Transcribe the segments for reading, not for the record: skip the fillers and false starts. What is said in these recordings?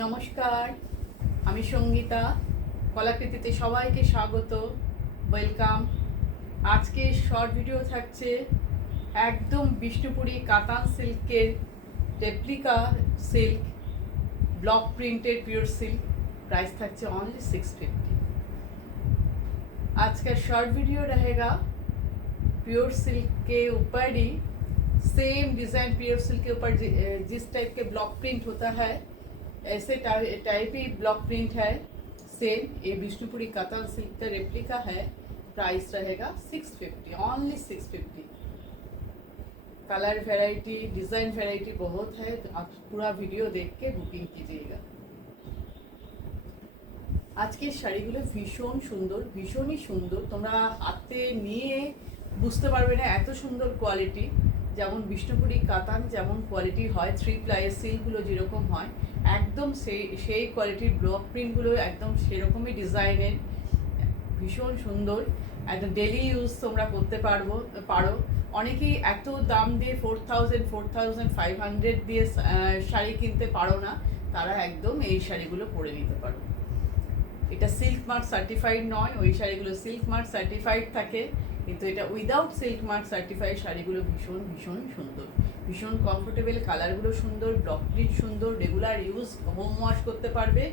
নমস্কার, আমি সঙ্গীতা। কলাকৃতিতে সবাইকে স্বাগত, ওয়েলকাম। আজকে শর্ট ভিডিও থাকছে একদম বিষ্ণুপুরি কাতান সিল্কের replica silk, block printed pure silk. Price থাকছে অনলি 650। आज का शॉर्ट वीडियो रहेगा प्योर सिल्क के ऊपर ही, सेम डिज़ाइन प्योर सिल्क के ऊपर जिस टाइप के ब्लॉक प्रिंट होता है ऐसे टाइप ही ब्लॉक प्रिंट है सेम। ये विष्णुपुरी कातान सिल्क का रेप्लिका है। प्राइस रहेगा 650, only 650। Colour variety, design variety बहुत है, तो आप पूरा वीडियो देख के बुकिंग कीजिएगा। আজকের শাড়িগুলো ভীষণ সুন্দর, ভীষণই সুন্দর। তোমরা হাতে নিয়ে বুঝতে পারবে না এত সুন্দর কোয়ালিটি। যেমন বিষ্ণুপুরি কাতান যেমন কোয়ালিটি হয়, 3 প্লাইয়ের সিল্কগুলো যেরকম হয় একদম সেই কোয়ালিটির ব্লক প্রিন্টগুলো একদম সেরকমই ডিজাইনের, ভীষণ সুন্দর। একদম ডেলি ইউজ তোমরা করতে পারো। অনেকেই এত দাম দিয়ে 4500 দিয়ে শাড়ি কিনতে পারো না, তারা একদম এই শাড়িগুলো পরে নিতে পারো। এটা সিল্ক মার্ক সার্টিফাইড নয়, ওই শাড়িগুলো সিল্ক মার্ক সার্টিফাইড থাকে, কিন্তু এটা উইদাউট সিল্ক মার্ক সার্টিফাইড শাড়িগুলো ভীষণ ভীষণ সুন্দর, ভীষণ কমফোর্টেবল, কালারগুলো সুন্দর, ব্লক প্রিন্ট সুন্দর, রেগুলার ইউজ, হোম ওয়াশ করতে পারবে।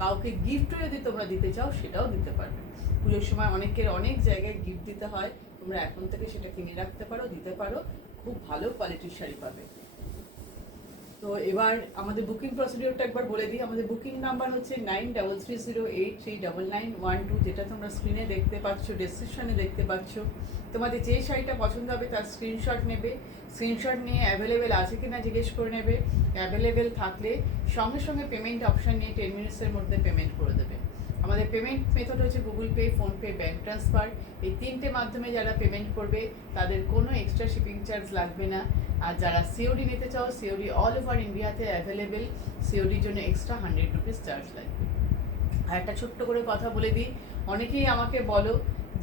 কাউকে গিফটও যদি তোমরা দিতে চাও সেটাও দিতে পারবে। পুজোর সময় অনেকের অনেক জায়গায় গিফট দিতে হয়, তোমরা এখন থেকে সেটা কিনে রাখতে পারো, দিতে পারো। খুব ভালো কোয়ালিটির শাড়ি পাবে। তো এবার আমাদের বুকিং প্রসিডিওরটা একবার বলে দিই। আমাদের বুকিং নাম্বার হচ্ছে 9330839912, যেটা তোমরা স্ক্রিনে দেখতে পাচ্ছ, ডেসক্রিপশনে দেখতে পাচ্ছ। তোমাদের যে শাড়িটা পছন্দ হবে তার স্ক্রিনশট নেবে, স্ক্রিনশট নিয়ে অ্যাভেলেবেল আছে কি না জিজ্ঞেস করে নেবে। অ্যাভেলেবেল থাকলে সঙ্গে সঙ্গে পেমেন্ট অপশান নিয়ে 10 মিনিটসের মধ্যে পেমেন্ট করে দেবে। আমাদের পেমেন্ট মেথড হচ্ছে Google pay, PhonePe, bank transfer. এই তিনটে মাধ্যমে যারা পেমেন্ট করবে তাদের কোনো এক্সট্রা শিপিং চার্জ লাগবে না। আর যারা সিওডি নিতে চাও, সিওডি অল ওভার ইন্ডিয়াতে অ্যাভেলেবেল। সিওডির জন্য এক্সট্রা 100 রুপিস চার্জ লাগবে। আর একটা ছোট্ট করে কথা বলে দিই, অনেকেই আমাকে বলো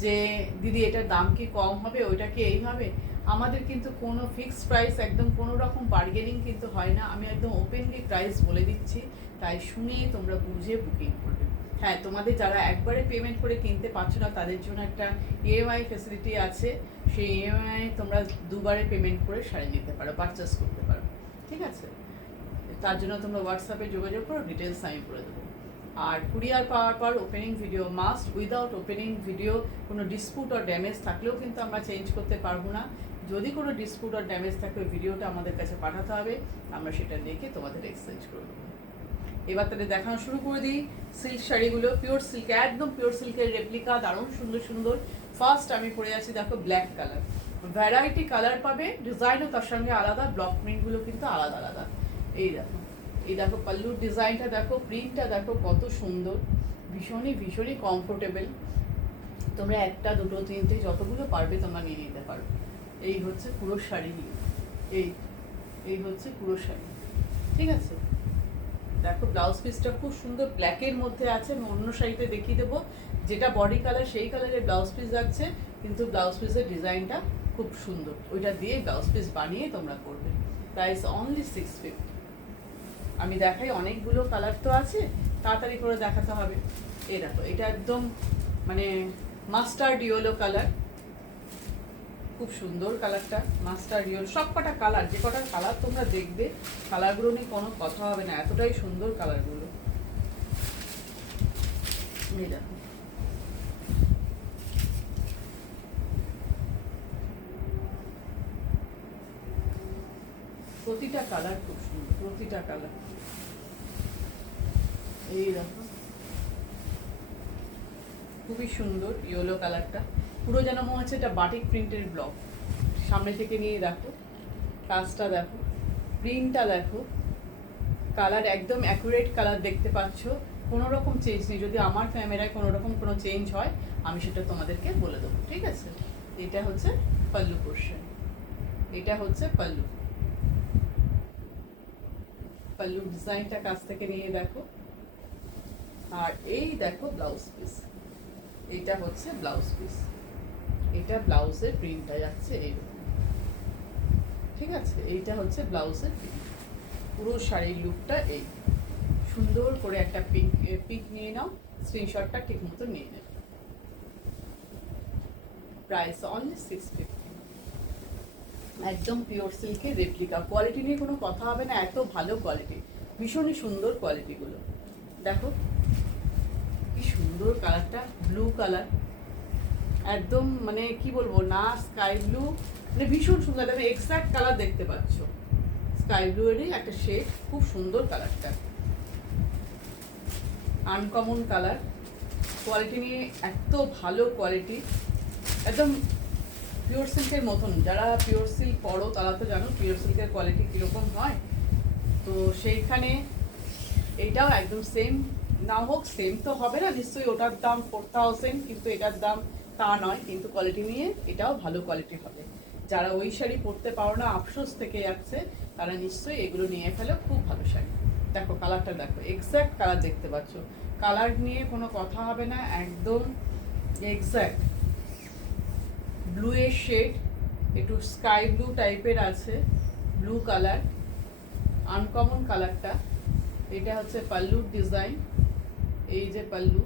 যে দিদি এটার দাম কি কম হবে, ওইটা কি এই হবে। আমাদের কিন্তু কোনো ফিক্সড প্রাইস, একদম কোনো রকম বার্গেনিং কিন্তু হয় না। আমি একদম ওপেনলি প্রাইস বলে দিচ্ছি, তাই শুনে তোমরা বুঝে বুকিং করবে। হ্যাঁ, তোমাদের যারা একবারে পেমেন্ট করে কিনতে পারছো না তাদের জন্য একটা ইএমআই ফেসিলিটি আছে। সেই ইএমআই তোমরা দুবারে পেমেন্ট করে শাড়ি নিতে পারো, পারচেস করতে পারো, ঠিক আছে। তার জন্য তোমরা হোয়াটসঅ্যাপে যোগাযোগ করো, ডিটেলস আমি করে দেবো। আর কুরিয়ার পাওয়ার পর opening video must. Without opening video কোনো ডিসপুট আর ড্যামেজ থাকলেও কিন্তু আমরা চেঞ্জ করতে পারবো না। যদি কোনো ডিসপুট আর ড্যামেজ থাকে ওই ভিডিওটা আমাদের কাছে পাঠাতে হবে, আমরা সেটা দেখে তোমাদের এক্সচেঞ্জ করে দেবো। এবার তাহলে দেখানো শুরু করে দিই সিল্ক শাড়িগুলো। পিওর সিল্ক, একদম পিওর সিল্কের রেপ্লিকা, দারুণ সুন্দর সুন্দর। ফার্স্ট আমি পরে আছি, দেখো ব্ল্যাক কালার। ভ্যারাইটি কালার পাবে, ডিজাইনও তার সঙ্গে আলাদা, ব্লক প্রিন্টগুলো কিন্তু আলাদা আলাদা। এই দেখো পাল্লুর ডিজাইনটা দেখো, প্রিন্টটা দেখো কত সুন্দর, ভীষণই ভীষণই কমফোর্টেবল। তোমরা একটা, দুটো, তিনটে যতগুলো পারবে তোমরা নিয়ে নিতে পারো। এই হচ্ছে পুরো শাড়ি, এই হচ্ছে পুরো শাড়ি, ঠিক আছে। দেখো ব্লাউজ পিসটা খুব সুন্দর, ব্ল্যাকের মধ্যে আছে। আমি অন্য শাড়িতে দেখিয়ে দেবো, যেটা বডি কালার সেই কালারের ব্লাউজ পিস যাচ্ছে, কিন্তু ব্লাউজ পিসের ডিজাইনটা খুব সুন্দর। ওইটা দিয়ে ব্লাউজ পিস বানিয়ে তোমরা করবে। Price only 650। আমি দেখাই, অনেকগুলো কালার তো আছে, তাড়াতাড়ি করে দেখাতে হবে। এই দেখো, এটা একদম মানে মাস্টার্ড ইয়েলো কালার, খুব সুন্দর কালারটা। মাস্টার ইয়েলো, সব কটা কালার, যে কটা কালার তোমরা দেখবে কালারগুলো নিয়ে কোনো কথা হবে না, এতটাই সুন্দর কালারগুলো। এই দেখো, প্রতিটা কালার খুব সুন্দর, প্রতিটা কালার। এই দেখো, খুবই সুন্দর ইয়েলো কালারটা, পুরো যেন মনে হচ্ছে এটা বাটিক প্রিন্টের ব্লক। সামনে থেকে নিয়ে দেখো, কাজটা দেখো, প্রিন্টটা দেখো, কালার একদম অ্যাকুরেট কালার দেখতে পাচ্ছ, কোনো রকম চেঞ্জ নেই। যদি আমার ক্যামেরায় কোনো রকম কোনো চেঞ্জ হয় আমি সেটা তোমাদেরকে বলে দেবো, ঠিক আছে। এটা হচ্ছে পাল্লু পোর্শন, এটা হচ্ছে পাল্লু। পাল্লু ডিজাইনটা কাছ থেকে নিয়ে দেখো। আর এই দেখো ব্লাউজ পিস, এইটা হচ্ছে ব্লাউজ পিস, এটা ব্লাউজের প্রিন্টটা যাচ্ছে এইরকম, ঠিক আছে। এইটা হচ্ছে ব্লাউজের প্রিন্ট, পুরো শাড়ির লুকটা এই। সুন্দর করে একটা পিক নিয়ে নাও, স্ক্রিনশটটা ঠিক মতো নিয়ে নেবে। Price only 650। একদম পিওর সিল্কের রেপ্লিকা, কোয়ালিটি নিয়ে কোনো কথা হবে না, এত ভালো কোয়ালিটি, ভীষণই সুন্দর কোয়ালিটিগুলো। দেখো কি সুন্দর কালারটা, ব্লু কালার, একদম মানে কি বলবো না, স্কাই ব্লু, মানে ভীষণ সুন্দর, আমি এক্সাক্ট কালার দেখতে পাচ্ছ, স্কাই ব্লু এরই একটা শেড, খুব সুন্দর কালারটা, আনকমন কালার, কোয়ালিটি নিয়ে এত ভালো কোয়ালিটি, একদম পিওর সিল্কের মতন। যারা পিওর সিল্ক পরো তারা তো জানো পিওর সিল্কের কোয়ালিটি কীরকম হয়, তো সেইখানে এইটাও একদম সেম না হোক, সেম তো হবে না নিশ্চয়ই, ওটার দাম 4000 কিন্তু এটার দাম তা নয়, কিন্তু কোয়ালিটি নিয়ে এটাও ভালো কোয়ালিটি হবে। যারা ওই শাড়ি পরতে পারো না, আফসোস থেকে যাচ্ছে, তারা নিশ্চয়ই এগুলো নিয়ে ফেলো, খুব ভালো শাড়ি। দেখো কালারটা দেখো, এক্স্যাক্ট কালার দেখতে পাচ্ছ, কালার নিয়ে কোনো কথা হবে না, একদম এক্স্যাক্ট ব্লু এর শেড, একটু স্কাই ব্লু টাইপের আছে, ব্লু কালার, আনকমন কালারটা। এটা হচ্ছে পাল্লুর ডিজাইন, এই যে পাল্লু।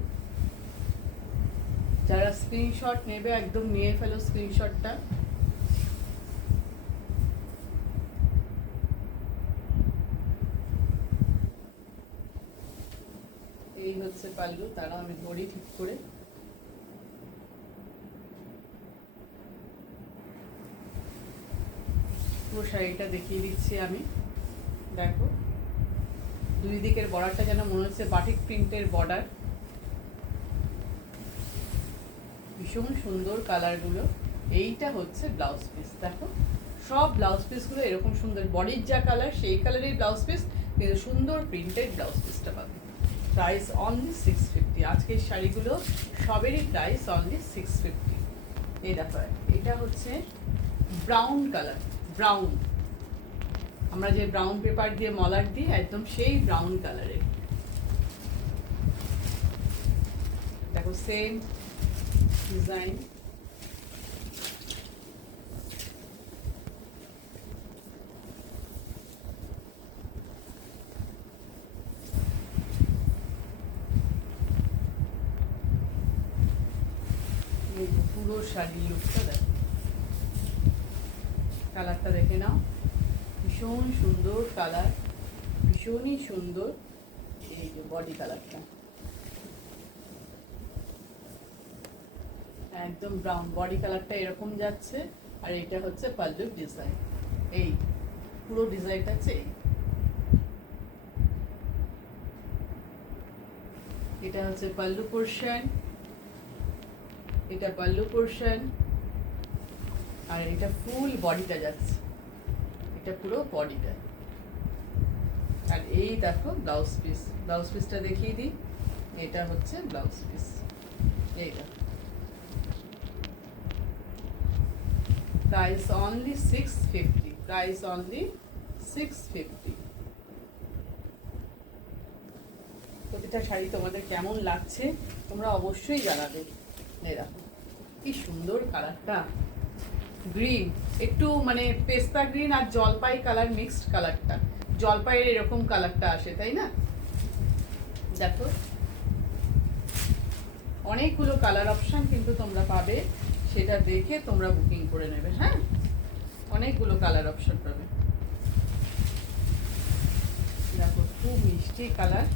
যারা স্ক্রিনশট নেবে একদম নিয়ে ফেলো স্ক্রিনশটটা। এই হচ্ছে পাল্লু, তারা আমি ধরি ঠিক করে। পুরো শাড়িটা দেখিয়ে দিচ্ছি আমি, দেখো দুই দিকের বর্ডারটা যেন মনে হচ্ছে বাটিক প্রিন্টের বর্ডার, ভীষণ সুন্দর কালারগুলো। এইটা হচ্ছে ব্লাউজ পিস, দেখো সব ব্লাউজ পিসগুলো এরকম সুন্দর, বডির যা কালার সেই কালারের ব্লাউজ পিস, কিন্তু সুন্দর প্রিন্টেড ব্লাউজ পিসটা পাবে। Price only 650। আজকের শাড়িগুলো সবেরই প্রাইস অনলি 650। এই দেখো এটা হচ্ছে ব্রাউন কালার, ব্রাউন, আমরা যে ব্রাউন পেপার দিয়ে মলার দিই একদম সেই ব্রাউন কালারের। দেখো সেম ডিজাইন, পুরো শাড়ির লুকটা দেখো, কালারটা দেখে নাও, ভীষণ সুন্দর কালার, ভীষণই সুন্দর। এই যে বডি কালারটা একদম ব্রাউন, বডি কালারটা এরকম যাচ্ছে, আর এটা হচ্ছে পাল্লুর ডিজাইন, এই পুরো ডিজাইনটা হচ্ছে এই। এটা হচ্ছে পাল্লু পোর্শন, এটা পাল্লু পোর্শন, আর এটা ফুল বডিটা যাচ্ছে, এটা পুরো বডিটা। আর এই দেখো ব্লাউজ পিস, ব্লাউজ পিসটা দেখিয়ে দিই, এটা হচ্ছে ব্লাউজ পিস, এই দেখো প্রাইস অনলি 650, প্রাইস অনলি 650। প্রতিটা শাড়ি তোমাদের কেমন লাগছে তোমরা অবশ্যই জানাবে। এই দেখো কি সুন্দর কালারটা, গ্রিন, একটু মানে পেস্তা গ্রিন আর জলপাই কালার মিক্সড কালারটা, জলপাইয়ের এরকম কালারটা আসে তাই না। দেখো অনেকগুলো কালার অপশন কিন্তু তোমরা পাবে, সেটা দেখে তোমরা বুকিং করে নেবে। হ্যাঁ, অনেকগুলো কালার অপশন পাবে। দেখো খুব মিষ্টি কালার,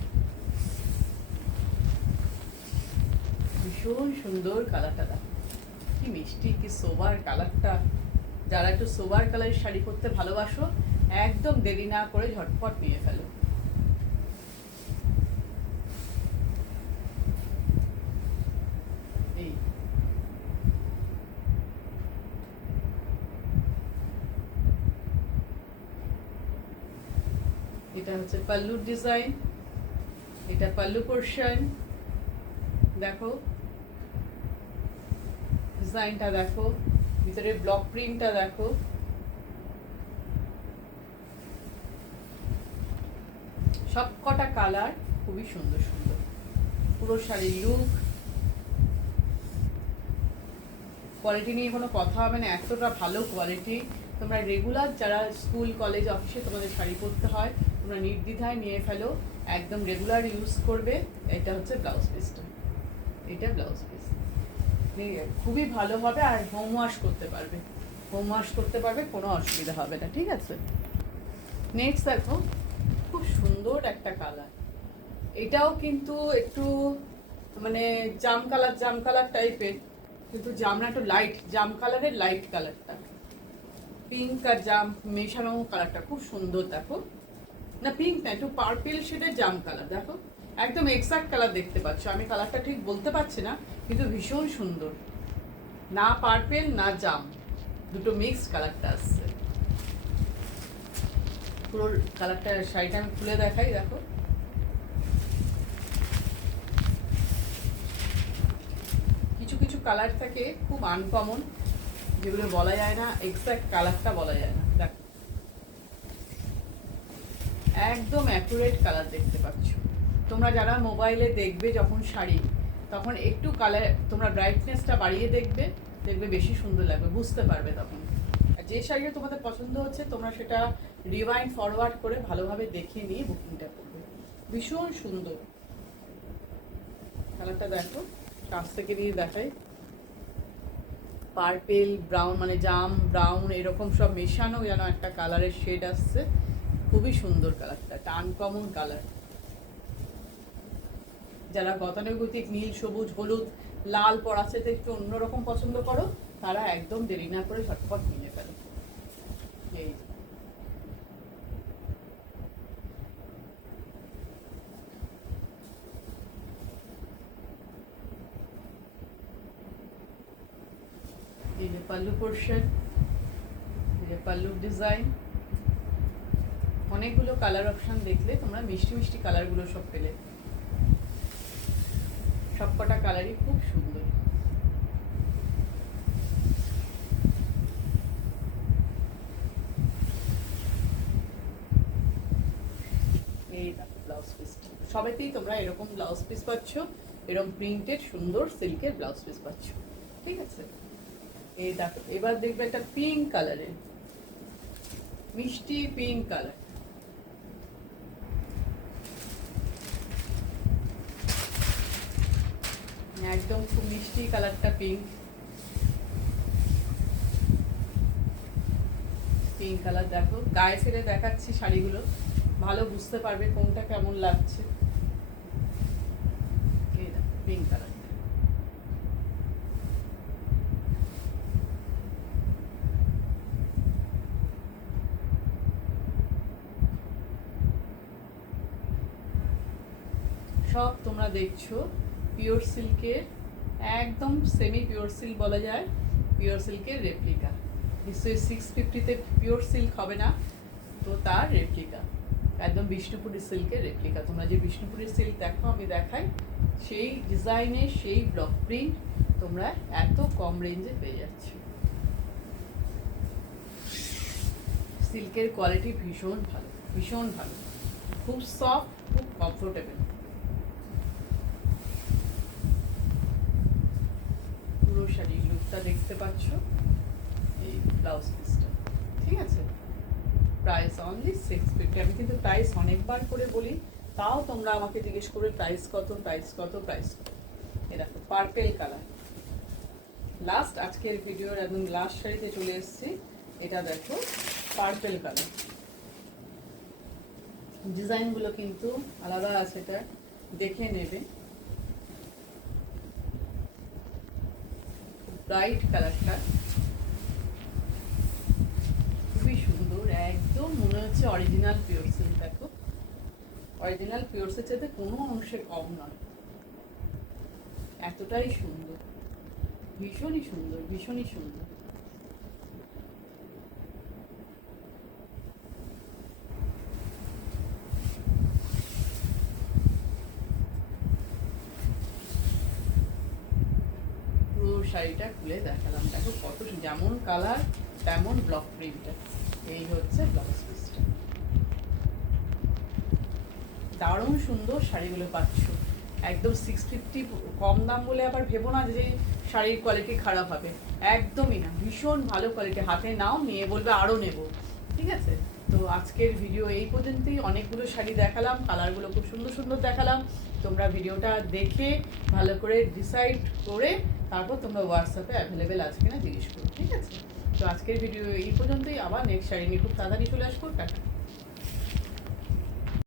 ভীষণ সুন্দর কালারটা, দেখো কি মিষ্টি, কি সোবার কালারটা। যারা একটু সোবার কালারের শাড়ি পরতে ভালোবাসো একদম দেরি না করে ঝটপট নিয়ে ফেলো। এই এটা হচ্ছে পাল্লুর ডিজাইন, এটা পাল্লু পোর্শন, দেখো ডিজাইনটা দেখো, ভিতরে ব্লক প্রিন্টটা দেখো, সব কটা কালার খুবই সুন্দর সুন্দর, পুরো শাড়ির লুক, কোয়ালিটি নিয়ে কোনো কথা হবে না, এতটা ভালো কোয়ালিটি। তোমরা রেগুলার যারা স্কুল কলেজ অফিসে তোমাদের শাড়ি পরতে হয়, তোমরা নির্দ্বিধায় নিয়ে ফেলো, একদম রেগুলার ইউজ করবে। এটা হচ্ছে ব্লাউজ পিসটা, এটা ব্লাউজ পিস খুবই ভালো হবে। আর হোম ওয়াশ করতে পারবে, হোম ওয়াশ করতে পারবে, কোনো অসুবিধা হবে না। ঠিক আছে, নেক্সট দেখো, খুব সুন্দর একটা কালার। এটাও কিন্তু একটু মানে জাম কালার টাইপের, কিন্তু জামটা একটু লাইট, জাম কালারের লাইট কালারটা, পিঙ্ক আর জাম মেশানো কালারটা খুব সুন্দর। দেখো না, পিঙ্ক না, একটু পার্পেল শেডের জাম কালার। দেখো একদম এক্সাক্ট কালার দেখতে পাচ্ছ, আমি কালারটা ঠিক বলতে পারছি না, কিন্তু ভীষণ সুন্দর। না পার্পেল না জাম, দুটো মিক্স কালারটা আসছে। পুরো কালারটা, শাড়িটা আমি খুলে দেখাই। দেখো কিছু কিছু কালার থাকে খুব আনকমন, যেগুলো বলা যায় না, এক্সাক্ট কালারটা বলা যায় না। দেখো একদম অ্যাকুরেট কালার দেখতে পাচ্ছ। তোমরা যারা মোবাইলে দেখবে যখন শাড়ি, তখন একটু কালার তোমরা ব্রাইটনেসটা বাড়িয়ে দেখবে, দেখবে বেশি সুন্দর লাগবে, বুঝতে পারবে তখন। আর যে শাড়িটা তোমাদের পছন্দ হচ্ছে তোমরা সেটা রিওয়াইন্ড ফরওয়ার্ড করে ভালোভাবে দেখে নিয়ে বুকিংটা করবে। ভীষণ সুন্দর কালারটা। দেখো কাছ থেকে দিয়ে দেখাই, পার্পেল ব্রাউন, মানে জাম ব্রাউন এরকম সব মেশানো যেন একটা কালারের শেড আসছে। খুবই সুন্দর কালারটা, একটা আনকমন কালার। যারা গতানুগতিক নীল, সবুজ, হলুদ, লাল পরাচ্ছেতে একটু অন্যরকম পছন্দ করো, তারা একদম দেরি না করে ঝটপট নিয়ে ফেলো। এই এই যে পাল্লু পোর্শন, এই যে পাল্লুর ডিজাইন, অনেকগুলো কালার অপশন দেখলে তোমরা মিষ্টি মিষ্টি কালারগুলো সব পেলে। সবকটা কালারই খুব সুন্দর। এই দেখো ব্লাউজ পিসটা, সবেতেই তোমরা এরকম ব্লাউজ পিস পাচ্ছ, এরকম প্রিন্টেড সুন্দর সিল্কের ব্লাউজ পিস পাচ্ছ। ঠিক আছে, এই দেখো এবার দেখবে একটা পিঙ্ক কালারের, মিষ্টি পিঙ্ক কালার। একদম খুব মিষ্টি কালারটা, পিঙ্ক, পিঙ্ক কালার। দেখো গায়ে ছেড়ে দেখাচ্ছি শাড়িগুলো, ভালো বুঝতে পারবে কোনটা কেমন লাগছে। এই দেখো পিঙ্ক কালার, সব তোমরা দেখছো পিওর সিল্কের, একদম সেমি পিওর সিল্ক বলা যায়, পিওর সিল্কের রেপ্লিকা। নিশ্চয়ই 650-তে পিওর সিল্ক হবে না, তো তার রেপ্লিকা, একদম বিষ্ণুপুরি সিল্কের রেপ্লিকা। তোমরা যে বিষ্ণুপুরি সিল্ক দেখো, আমি দেখাই, সেই ডিজাইনের সেই ব্লক প্রিন্ট তোমরা এত কম রেঞ্জে পেয়ে যাচ্ছ। সিল্কের কোয়ালিটি ভীষণ ভালো, ভীষণ ভালো, খুব সফট, খুব কমফোর্টেবল। পুরো শাড়ির লুকটা দেখতে পাচ্ছ, এই ব্লাউজ পিসটা। ঠিক আছে, প্রাইস অনলি 650। আমি কিন্তু প্রাইস অনেকবার করে বলি, তাও তোমরা আমাকে জিজ্ঞেস করবে প্রাইস কত, প্রাইস কত, প্রাইস কত। এ দেখো পার্পেল কালার, লাস্ট আজকের ভিডিওর একদম লাস্ট শাড়িতে চলে এসেছি। এটা দেখো পার্পেল কালার, ডিজাইনগুলো কিন্তু আলাদা আছে, এটা দেখে নেবে। ব্রাইট কালারটা খুবই সুন্দর, একদম মনে হচ্ছে অরিজিনাল পিওর সিল্ক। দেখো অরিজিনাল পিওর সিল্কের চাইতে কোনো অংশে কম নয়, এতটাই সুন্দর, ভীষণই সুন্দর, ভীষণই সুন্দর। পুরো শাড়িটা খুলে দেখালাম। দেখো কত যেমন কালার তেমন ব্লক প্রিন্টটা। এই হচ্ছে ব্লাউজ পিসটা, দারুণ সুন্দর শাড়িগুলো পাচ্ছ একদম 650। কম দাম বলে আবার ভেবো না যে শাড়ির কোয়ালিটি খারাপ হবে, একদমই না, ভীষণ ভালো কোয়ালিটি। হাতে নাও, নিয়ে বলবে আরও নেব, ঠিক আছে? তো আজকের ভিডিও এই পর্যন্তই। অনেকগুলো শাড়ি দেখালাম, কালারগুলো খুব সুন্দর সুন্দর দেখালাম। তোমরা ভিডিওটা দেখে ভালো করে ডিসাইড করে তারপর তোমরা হোয়াটসঅ্যাপে অ্যাভেলেবেল আছে কিনা জিজ্ঞেস করো, ঠিক আছে? তো আজকের ভিডিও এই পর্যন্তই। আবার নেক্সট শাড়ি নিয়ে খুব তাড়াতাড়ি চলে আসবো। টাটা।